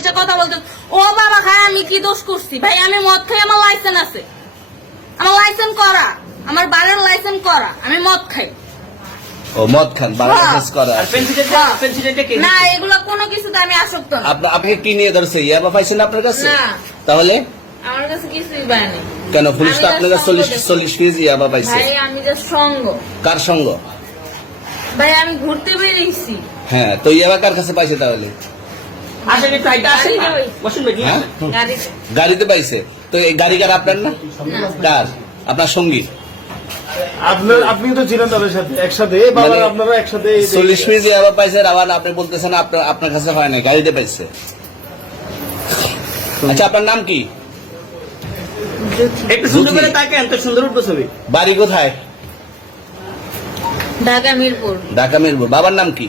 এসে কথা বলতে। ও বাবা খায় আমি কি দোষ করছি? ভাই আমি মদ খাই আমার লাইসেন্স আছে। আমার লাইসেন্স করা। আমার বাড়ির লাইসেন্স করা। আমি মদ খাই। ও মদ খান বারো হ্যাঁ। করা কে না এগুলো কোনো কিছুতে আমি আসক্ত না। আপনা- আপনি কি নিয়ে ধরছে? ইয়াবা পাইছেন আপনার কাছে? না। তাহলে? আমার কাছে কিছুই কেন পুলিশ তো আপনার কাছে চল্লিশ চল্লিশ কেজি ইয়াবা পাইছে ভাই আমি যে সঙ্গ। কার সঙ্গ? ভাই আমি ঘুরতে বেরিয়েছি। হ্যাঁ তো ইয়াবা কার কাছে পাইছে তাহলে? আসেন একটু আইটা আসেন গাড়িতে বসুন বেটি। হ্যাঁ? গাড়িতে। পাইছে। তো এই গাড়ি কার আপনার না? কার? আপনার সঙ্গী। আপনার আপনি তো ছিলেন তাদের সাথে একসাথে। বাবার মানে আপনারা একসাথে চল্লিশ আবার আপনি বলতেছেন আপনার আপনার কাছে হয় না গাড়িতে পাইছে। আচ্ছা আপনার নাম কি? একটু সুন্দর বুঝি। করে তাকেন তো সুন্দর উঠবো ছবি। বাড়ি কোথায়? ঢাকা মিরপুর। ঢাকা মিরপুর। বাবার নাম কি?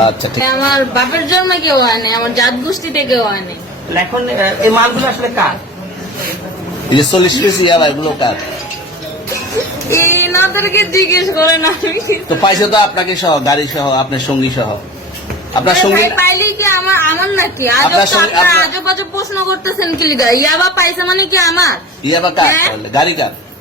আচ্ছা ঠিক। আমার বাপের জন্ম কেউ হয় নাই আমার জাত গোষ্ঠীতে কেউ হয় নাই। এখন এই মালগুলো আসলে কার? এই যে চল্লিশ কেজি ইয়াবা এগুলো কার? এই নাদেরকে জিজ্ঞেস করেন আমি কি- তো পাইছে তো আপনাকে সহ গাড়ি সহ আপনার সঙ্গী সহ। আপনার সঙ্গী কি আমার আমার নাকি? আজব আজব প্রশ্ন করতেছেন কি ইয়াবা পাইছে মানে কি আমার? ইয়াবা কার হ্যাঁ? গাড়ি কার?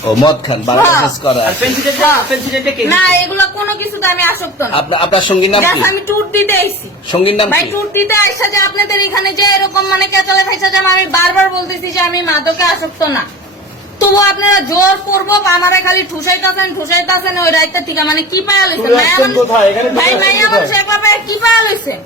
ও মদ খান বারো হ্যাঁ। করা। না এগুলো কোনো কিছুতে আমি আসক্ত না। আপনার আপনার সঙ্গীর নাম কি? আমি ট্যুর দিতে আইছি সঙ্গীর নাম ভাই ট্যুর দিতে আইসা যে আপনাদের এখানে যে এরকম মানে কেচালে খাইছে যে আমি বারবার বলতেছি যে আমি মাদকে আসক্ত না। তবু আপনারা জোর করব আমারে খালি ঠুসাইতেছেন ঠুসাইতেছেন ওই রাইতে থেকে। মানে কি পায়া লইছেন? ভাই? কি পায়া লইছেন?